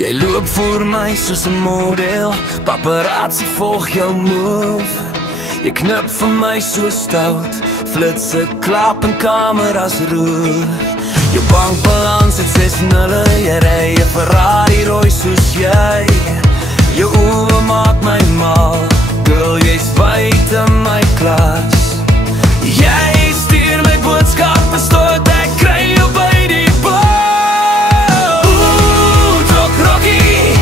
Jy loop voor my soos 'n model, paparazzi volg jou move. Jy knip vir my so stout, flitse klap en kameras roer. Jou bankbalans het 6-0, jy ry 'n Ferrari rooi soos jy. Jou oë maak my mal, girl jy's buite my klas. Jy stuur my boodskappe stot, ek kry jou by die bar. Tok Rocky,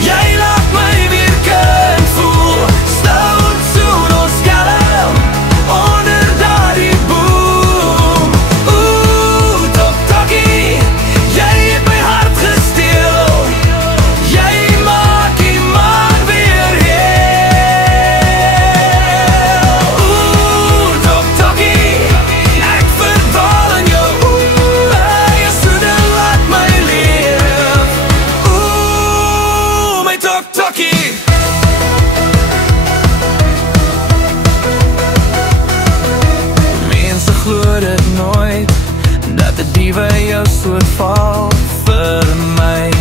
jy laat my weer kind voel. Stout soen ons skelm, onder daardie boom. Tok Rocky, jy het my hart gesteel. Jy maak die man weer heel. Tok Rocky, ek verdwaal in jou oë. Jy soene laat my leef. My Tok Rocky. Mense glo dit nooit, dat 'n diewe jou soort val vir my.